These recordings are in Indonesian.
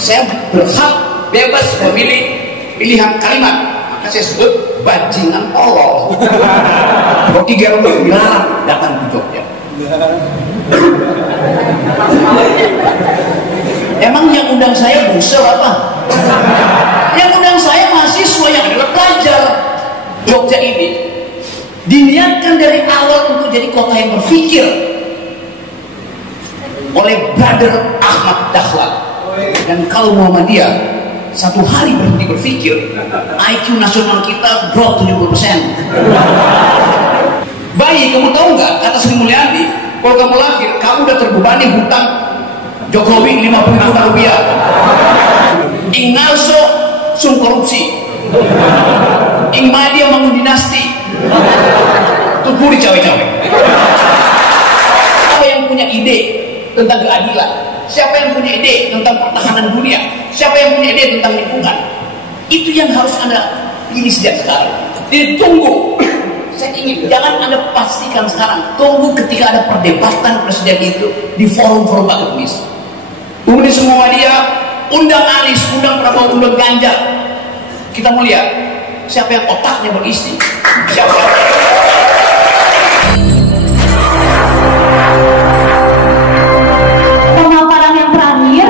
Saya berhak bebas memilih pilihan kalimat, maka saya sebut bajingan tolol. Rocky Gerung dilarang datang ke Jogja. Emang yang undang saya busel apa? Yang undang saya mahasiswa yang adalah pelajar. Jogja ini diniatkan dari awal untuk jadi kota yang berpikir oleh Brother Ahmad Dahlan. Dan kalau Muhammadiyah satu hari berhenti berpikir, IQ nasional kita drop 70%. Bayi, kamu tahu nggak kata Sri Mulyani, kalau kamu lahir kamu udah terbebani hutang Jokowi 50 juta rupiah. Ing ngalso sum korupsi, ing madia bangun dinasti, tuburi cawe-cawe. Siapa yang punya ide tentang keadilan? Siapa yang punya ide tentang pertahanan dunia? Siapa yang punya ide tentang lingkungan? Itu yang harus Anda pilih sejak sekarang. Jadi tunggu. Saya ingin, jangan Anda pastikan sekarang. Tunggu ketika ada perdebatan presiden itu di forum-forum akademis. Kemudian semua dia undang Anies, undang Prabowo, undang Ganjar. Kita mau lihat siapa yang otaknya berisi. Siapa yang... Pemaparan yang terakhir,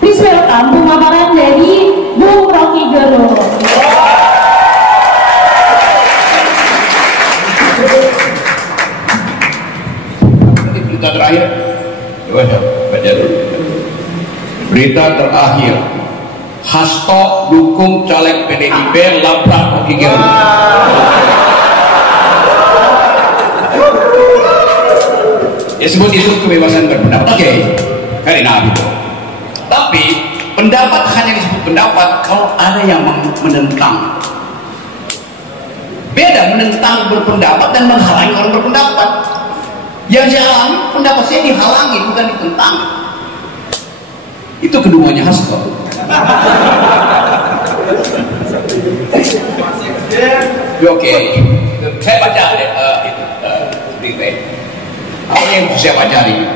please welcome pemaparan dari Bung Rocky Gerung. Berita terakhir, baca dulu. Berita terakhir, Hasto dukung caleg PDIP labrak Rocky Gerung. Ya sebut itu kebebasan berpendapat. Oke, karena itu. Tapi pendapat hanya disebut pendapat kalau ada yang menentang. Beda menentang berpendapat dan menghalangi orang berpendapat. Yang saya alami, pendapat saya dihalangi, bukan ditentang. Itu keduanya Hasto. Oke, saya baca berita. Apa yang bisa saya baca ini?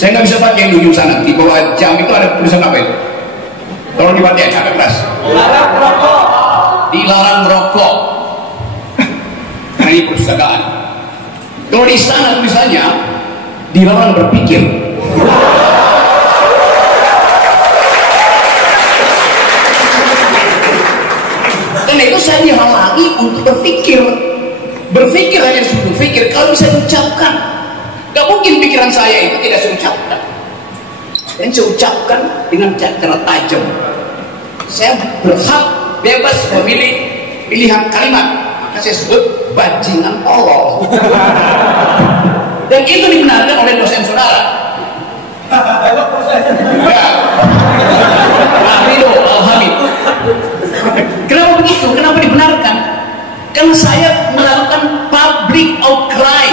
Saya nggak bisa baca yang di ujung sana. Di bawah jam itu ada tulisan apa itu? Tolong dibaca agak keras. Dilarang merokok. Dilarang merokok. Karena ini perpustakaan. Kalau di sana tulisannya dilarang berpikir. Karena itu saya dihalangi untuk berpikir. Berpikir hanya disebut berpikir. Kalau bisa diucapkan, gak mungkin pikiran saya itu tidak saya ucapkan. Dan saya ucapkan dengan cara tajam. Saya berhak bebas memilih pilihan kalimat, maka saya sebut bajingan tolol. Dan itu dibenarkan oleh dosen saudara. Ya. Ahlido Al-Hamid. Kenapa begitu? Kenapa dibenarkan? Karena saya melakukan public outcry,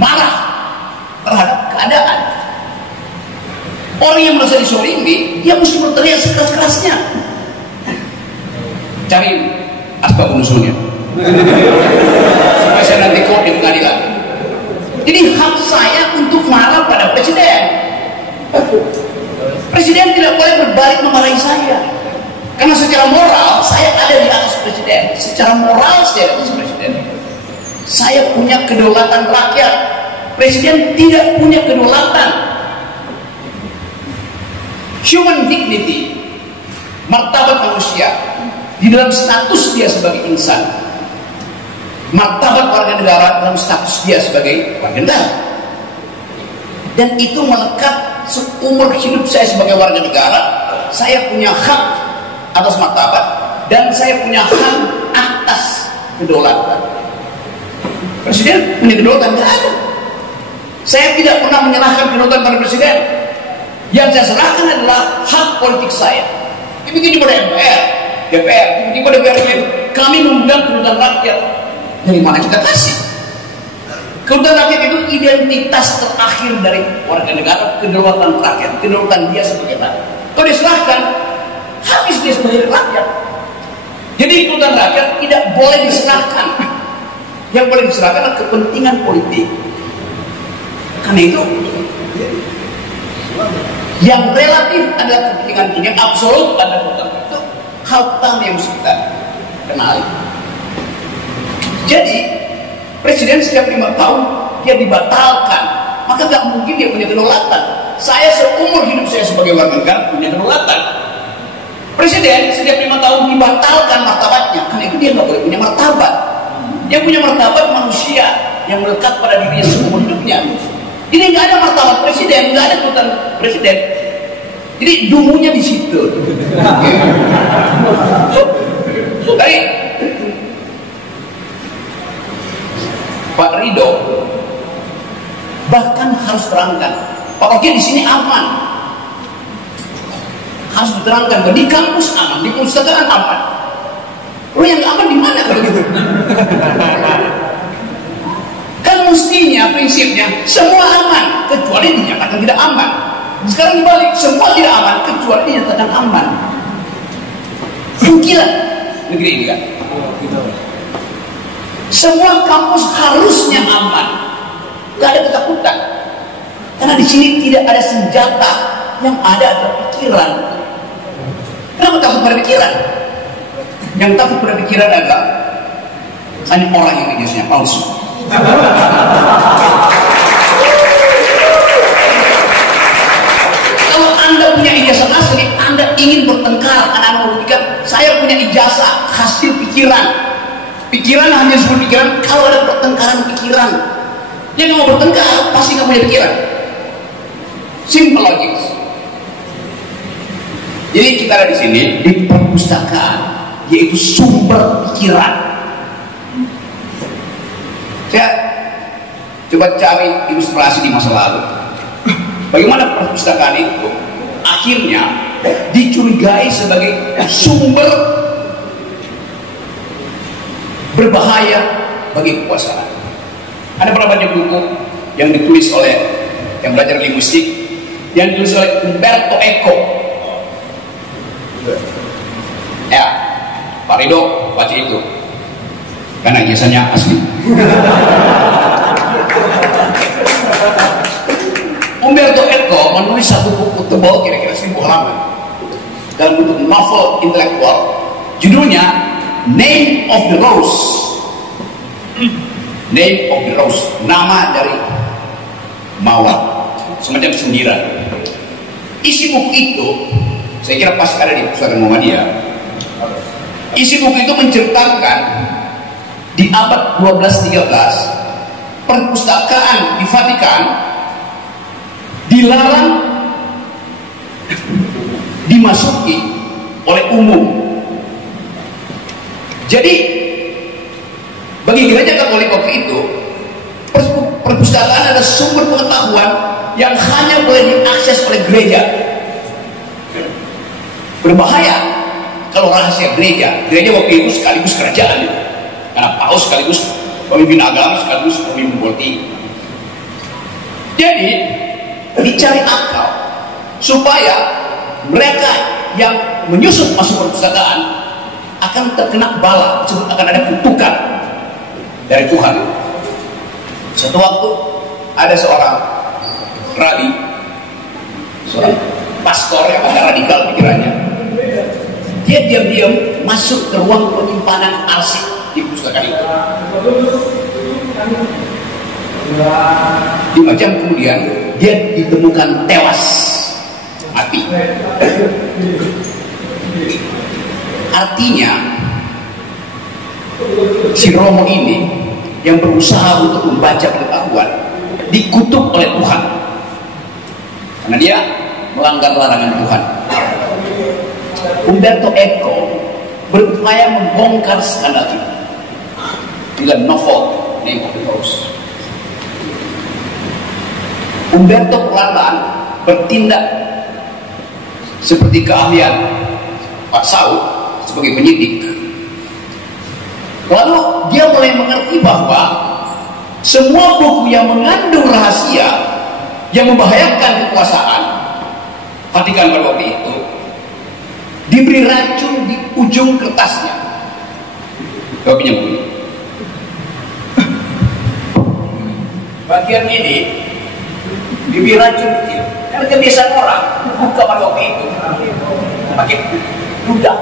marah terhadap keadaan. Orang yang merasa disolimi, dia mesti berteriak sekeras-kerasnya. Cari asbab unusulnya. Supaya saya nanti kau di pengadilan. Jadi hak saya untuk marah pada presiden. Presiden tidak boleh berbalik memarahi saya. Karena secara moral saya ada di atas presiden. Secara moral saya ada di atas presiden. Saya punya kedaulatan rakyat. Presiden tidak punya kedaulatan. Human dignity, martabat manusia di dalam status dia sebagai insan, martabat warga negara dalam status dia sebagai warga negara. Dan itu melekat seumur hidup saya sebagai warga negara. Saya punya hak atas martabat dan saya punya hak atas kedaulatan. Presiden punya kedaulatan? Tidak ada. Saya tidak pernah menyerahkan kedaulatan pada presiden. Yang saya serahkan adalah hak politik saya. Tiba-tiba DPR, tiba-tiba DPR kami memegang kedaulatan rakyat. Dari mana kita kasih? Kedaulatan rakyat itu identitas terakhir dari warga negara, kedaulatan rakyat, kedaulatan dia sebagai rakyat. Kalau diserahkan, habis dia sebagai rakyat. Jadi kedaulatan rakyat tidak boleh diserahkan. Yang boleh diserahkan adalah kepentingan politik. Karena itu Yang relatif adalah kepentingan dunia, absolut adalah utama. Itu hal utama yang mesti kita kenali. Jadi presiden setiap 5 tahun dia dibatalkan, maka gak mungkin dia punya kedaulatan. Saya seumur hidup saya sebagai warga negara punya kedaulatan. Presiden setiap 5 tahun dibatalkan martabatnya, karena itu dia gak boleh punya martabat. Dia punya martabat manusia yang melekat pada dirinya seumur hidupnya. Ini nggak ada martabat presiden, nggak ada tuntutan presiden. Jadi dumunya di situ. Tadi Pak Ridho bahkan harus terangkan, Pak Oke di sini aman, harus diterangkan bahwa di kampus aman, di perpustakaan aman. Lo yang aman di mana kalau gitu? Kan mestinya prinsipnya semua aman kecuali dinyatakan tidak aman. Sekarang dibalik, semua tidak aman kecuali dinyatakan aman. Gila negeri ini kan. Semua kampus harusnya aman, nggak ada ketakutan. Karena di sini tidak ada senjata, yang ada adalah pikiran. Kenapa takut pada pikiran? Yang takut pada pikiran adalah hanya orang yang ijazahnya palsu. Kalau Anda punya ijazah asli, Anda ingin bertengkar, Anda membuktikan saya punya ijazah hasil pikiran. Pikiran hanya disebut pikiran kalau ada pertengkaran pikiran. Yang mau bertengkar pasti nggak punya pikiran. Simple logik. Jadi kita ada di sini di perpustakaan, yaitu sumber pikiran. Saya coba cari ilustrasi di masa lalu. Bagaimana perpustakaan itu akhirnya dicurigai sebagai sumber berbahaya bagi kekuasaan. Anda pernah baca buku yang ditulis oleh yang belajar linguistik, yang ditulis oleh Umberto Eco? Ya, Pak Ridho baca itu karena ijazahnya asli. Umberto Eco menulis satu buku tebal kira-kira 1000 halaman dalam bentuk novel intelektual, judulnya Name of the Rose. Name of the Rose, nama dari mawar, semacam sindiran. Isi buku itu saya kira pasti ada di Pusaka Muhammadiyah. Isi buku itu menceritakan di abad 12-13 perpustakaan di Vatikan dilarang dimasuki oleh umum. Jadi bagi gereja Katolik waktu itu perpustakaan adalah sumber pengetahuan yang hanya boleh diakses oleh gereja. Berbahaya kalau rahasia gereja. Gereja waktu itu sekaligus kerajaan, karena paus sekaligus pemimpin agama sekaligus pemimpin politik. Jadi dicari akal supaya mereka yang menyusup masuk perpustakaan akan terkena bala, disebut akan ada kutukan dari Tuhan. Suatu waktu ada seorang rabi, seorang pastor yang agak radikal pikirannya. Dia diam-diam masuk ke ruang penyimpanan arsip di perpustakaan itu. 5 jam kemudian dia ditemukan tewas mati. Artinya si Romo ini yang berusaha untuk membaca pengetahuan dikutuk oleh Tuhan karena dia melanggar larangan Tuhan. Umberto Eco berupaya membongkar skandal itu dengan novel Name of the Rose. Umberto perlahan bertindak seperti keahlian Pak Saud sebagai penyidik. Lalu dia mulai mengerti bahwa semua buku yang mengandung rahasia yang membahayakan kekuasaan Vatikan pada waktu itu diberi racun di ujung kertasnya. Kau pinjam buku ini. Bagian ini diberi racun kecil. Ada kebiasaan orang buka pada waktu itu pakai ludah.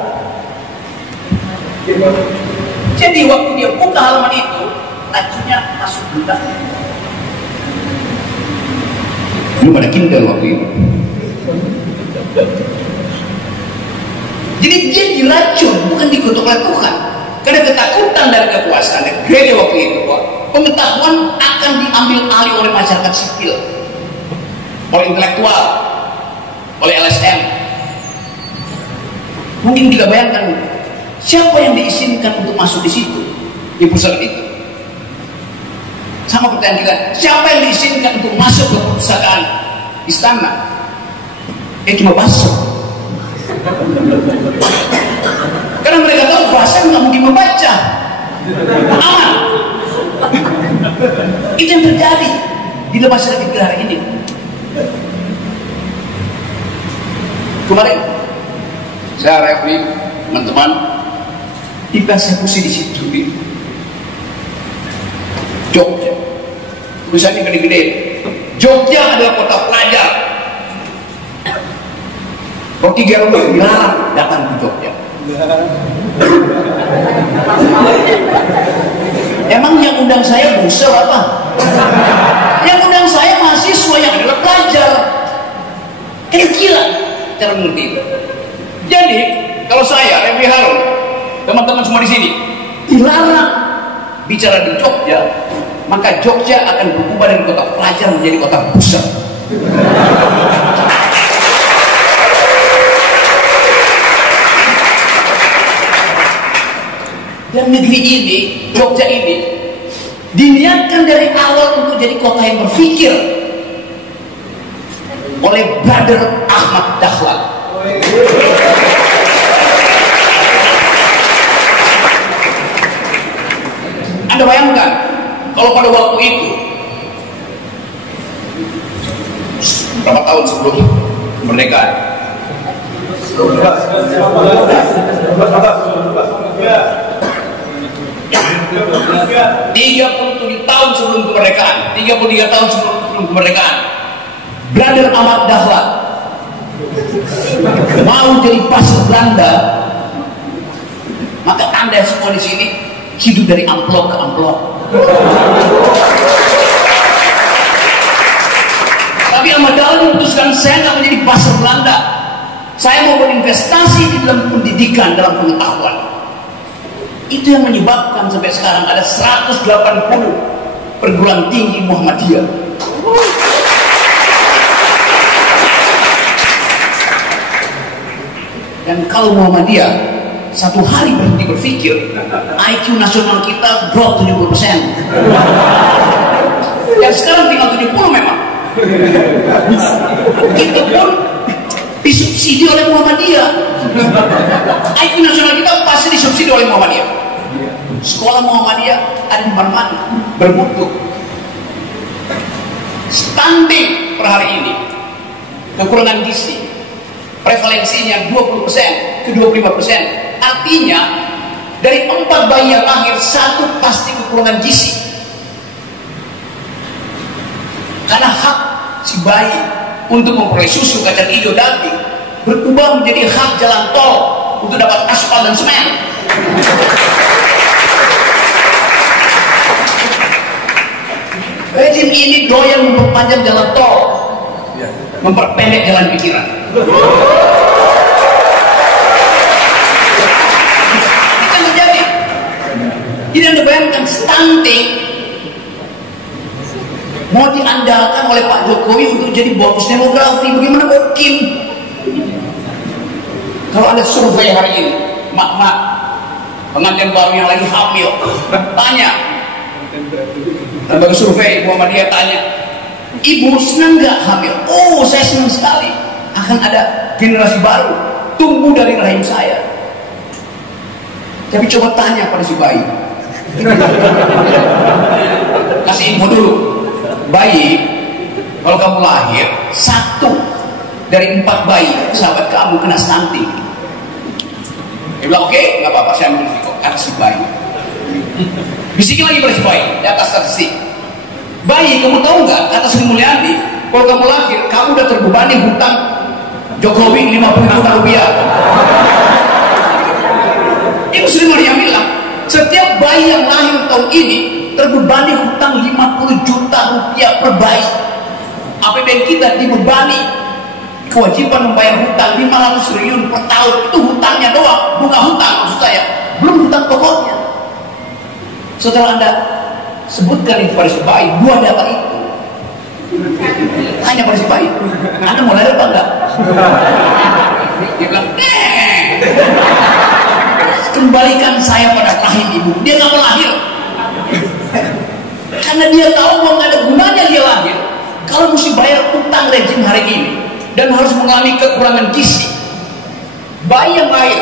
Jadi waktu dia buka halaman itu, racunnya masuk ludah. Belum ada Kindle waktu itu. Jadi dia diracun, bukan dikutuk oleh Tuhan. Karena ketakutan dari kekuasaan dan gereja waktu itu, pengetahuan akan diambil alih oleh masyarakat sipil, oleh intelektual, oleh LSM. Mungkin kita bayangkan siapa yang diizinkan untuk masuk di situ, di pusat itu. Sama pertanyaan kita, siapa yang diizinkan untuk masuk ke perpustakaan istana? Cuma basah. Karena mereka tahu bahasa nggak mungkin membaca, aman. Itu yang terjadi di dalam masyarakat kita hari ini. Kemarin saya review teman-teman di persekusi di situ di Jogja. Tulisannya gede-gede. Jogja adalah kota pelajar. Rocky Gerung dilarang datang ke Jogja. Emang yang undang saya busel apa? Yang undang saya mahasiswa yang adalah pelajar. Kan gila cara mengerti itu. Jadi kalau saya Refli Harun, teman-teman semua di sini dilarang bicara di Jogja, maka Jogja akan berubah dari kota pelajar menjadi kota pusat. Dan negeri ini, Jogja ini, diniatkan dari awal untuk jadi kota yang berpikir oleh Brother Ahmad Dahlan. Anda bayangkan, kalau pada waktu itu, berapa tahun sebelum kemerdekaan? 37 tahun sebelum kemerdekaan, 33 tahun sebelum kemerdekaan, Brother Ahmad Dahlan mau jadi pasar Belanda, maka Anda semua di sini hidup dari amplop ke amplop. Tapi Ahmad Dahlan memutuskan, saya nggak menjadi pasar Belanda, saya mau berinvestasi di dalam pendidikan, dalam pengetahuan. Itu yang menyebabkan sampai sekarang ada 180 perguruan tinggi Muhammadiyah. Dan kalau Muhammadiyah satu hari berhenti berpikir, IQ nasional kita drop 70%. Yang sekarang tinggal 70 memang. Itu pun disubsidi oleh Muhammadiyah. IQ nasional kita pasti disubsidi oleh Muhammadiyah. Sekolah Muhammadiyah ada di mana-mana, bermutu. Stunting per hari ini, kekurangan gizi, prevalensinya 20% ke 25%. Artinya dari 4 bayi yang lahir, 1 pasti kekurangan gizi. Karena hak si bayi untuk memperoleh susu, kacang hijau, daging berubah menjadi hak jalan tol untuk dapat aspal dan semen. Rejim ini doyan memperpanjang jalan tol, memperpendek jalan pikiran. Itu yang terjadi. Jadi Anda bayangkan stunting mau diandalkan oleh Pak Jokowi untuk jadi bonus demografi. Bagaimana mungkin? Kalau ada survei hari ini, mak-mak pengantin baru yang lagi hamil, tanya, lembaga survei Muhammadiyah tanya, ibu senang nggak hamil? Oh, saya senang sekali. Akan ada generasi baru tumbuh dari rahim saya. Tapi coba tanya pada si bayi. Kasih info dulu. Bayi, kalau kamu lahir, 1 dari 4 bayi sahabat kamu kena stunting. Dia bilang, oke, nggak apa-apa, saya ambil risiko. Kata si bayi. Bisikin lagi pada si bayi di atas statistik. Bayi, kamu tahu nggak? Kata Sri Mulyani, kalau kamu lahir, kamu udah terbebani hutang Jokowi 50 juta rupiah. Ibu Sri Maryam bilang, setiap bayi yang lahir tahun ini terbebani hutang 50 juta rupiah per bayi. APBN kita dibebani kewajiban membayar hutang 500 triliun per tahun. Itu hutangnya doang, bunga hutang maksud saya, belum hutang pokoknya. Setelah Anda sebutkan itu pada si bayi, 2 data itu hanya pada si bayi. Anda mau lahir apa enggak? Dia bilang, kembalikan saya pada rahim ibu. Dia nggak mau lahir karena dia tahu bahwa nggak ada gunanya dia lahir kalau mesti bayar utang rejim hari ini dan harus mengalami kekurangan gizi. Bayi yang lahir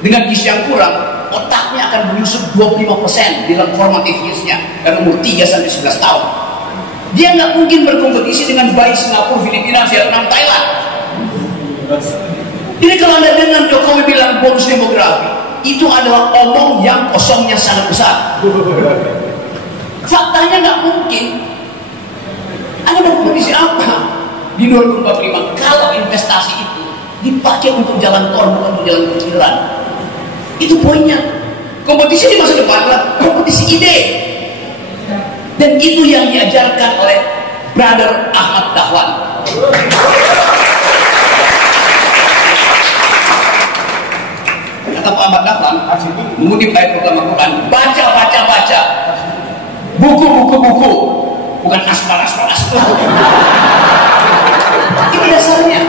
dengan gizi yang kurang, otaknya akan menyusut 25% dalam formative years-nya dari umur 3 sampai 11 tahun. Dia nggak mungkin berkompetisi dengan bayi Singapura, Filipina, Vietnam, Thailand. Jadi kalau Anda dengar Jokowi bilang bonus demografi, itu adalah omong yang kosongnya sangat besar. Faktanya nggak mungkin. Anda mau kompetisi apa di 2045 kalau investasi itu dipakai untuk jalan tol bukan untuk jalan pikiran? Itu poinnya. Kompetisi di masa depan adalah kompetisi ide. Dan itu yang diajarkan oleh Brother Ahmad Dahlan. Kata Pak Ahmad Dahlan, mengutip ayat pertama Quran, baca. Buku. Bukan aspal. Ini dasarnya.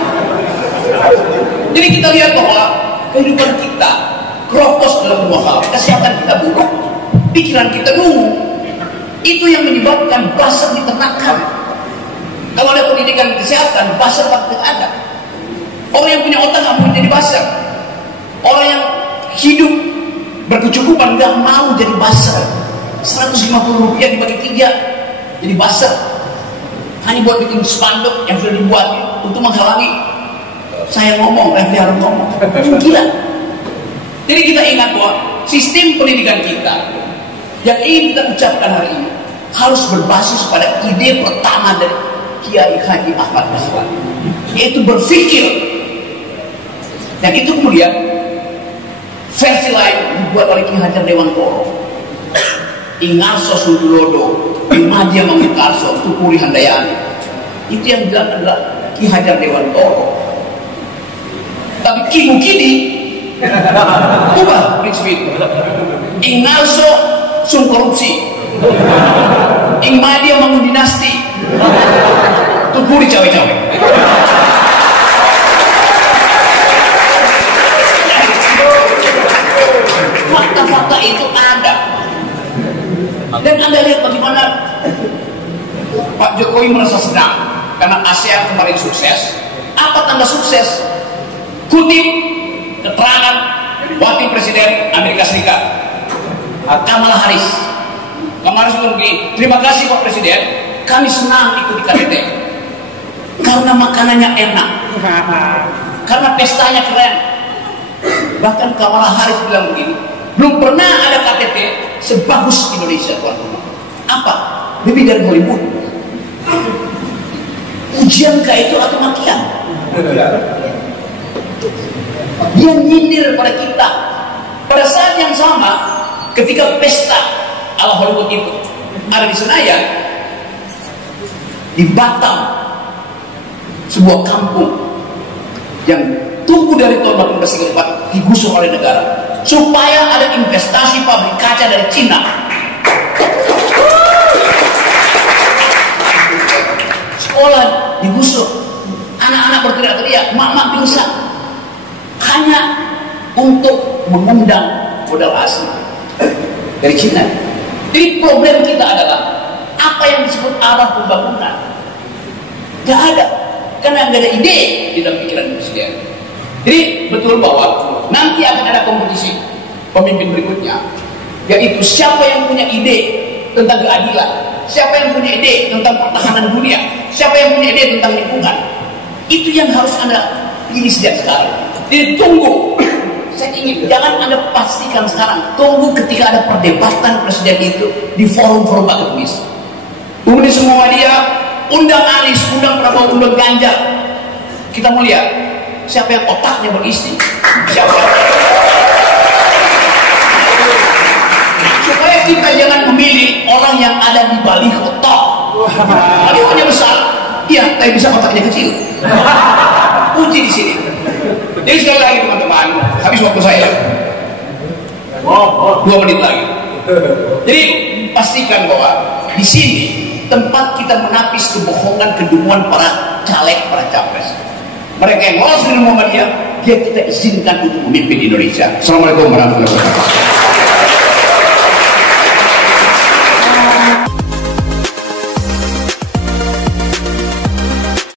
Jadi kita lihat bahwa kehidupan kita keropos dalam 2 hal. Kesehatan kita buruk, pikiran kita nunggu. Itu yang menyebabkan buzzer diternakan. Kalau ada pendidikan kesehatan, buzzer pasti ada. Orang yang punya otak nggak mau jadi buzzer. Orang yang hidup berkecukupan nggak mau jadi buzzer. 150 rupiah dibagi 3 jadi buzzer. Hanya buat bikin spanduk yang sudah dibuat untuk menghalangi saya ngomong, Refli harus ngomong. Gila. Jadi kita ingat bahwa sistem pendidikan kita yang ingin kita ucapkan hari ini harus berbasis pada ide pertama dari Kiai Haji Ahmad Dahlan, yaitu berpikir. Dan itu kemudian versi lain dibuat oleh Ki Hajar Dewantoro, Ingarso Sundulodo, Imadia Mangunkarso, Tukuri Handayani. Itu yang bilang adalah Ki Hajar Dewantoro. Tapi Ki Mukidi ubah prinsip itu. Ingarso sung korupsi, Imadia Mangun dinasti, Tukuri cawe-cawe. Fakta-fakta itu ada. Dan Anda lihat bagaimana Pak Jokowi merasa senang karena ASEAN kemarin sukses. Apa tanda sukses? Kutip keterangan Wakil Presiden Amerika Serikat Kamala Harris. Kamala Harris bilang begini, terima kasih Pak Presiden, kami senang ikut di KTT karena makanannya enak, karena pestanya keren. Bahkan Kamala Harris bilang begini, belum pernah ada KTT sebagus Indonesia, tuan rumah. Apa? Lebih dari Hollywood. Ujian kah itu atau makian? Dia nyindir pada kita. Pada saat yang sama, ketika pesta ala Hollywood itu ada di Senayan, di Batam, sebuah kampung yang tumbuh dari tahun 1834 digusur oleh negara supaya ada investasi pabrik kaca dari Cina. Sekolah digusur, anak-anak berteriak-teriak, mak-mak pingsan, hanya untuk mengundang modal asing dari Cina. Jadi problem kita adalah apa yang disebut arah pembangunan gak ada, karena gak ada ide di dalam pikiran presiden. Jadi betul bahwa nanti akan ada kompetisi pemimpin berikutnya, yaitu siapa yang punya ide tentang keadilan, siapa yang punya ide tentang pertahanan dunia, siapa yang punya ide tentang lingkungan. Itu yang harus Anda pilih sejak sekarang. Jadi tunggu, saya ingin jangan Anda pastikan sekarang, tunggu ketika ada perdebatan presiden itu di forum-forum akademis. Tunggu di semua media, undang Anies, undang Prabowo, undang Ganjar. Kita mau lihat siapa yang otaknya berisi, siapa supaya kita jangan memilih orang yang ada di baliho tok. Balihonya besar, iya, tapi bisa otaknya kecil. Uji di sini. Jadi sekali lagi teman-teman, habis waktu saya 2 menit lagi. Jadi pastikan bahwa di sini tempat kita menapis kebohongan, kedunguan para caleg, para capres. Mereka yang lolos dari Muhammadiyah, dia kita izinkan untuk memimpin Indonesia. Assalamualaikum warahmatullahi wabarakatuh.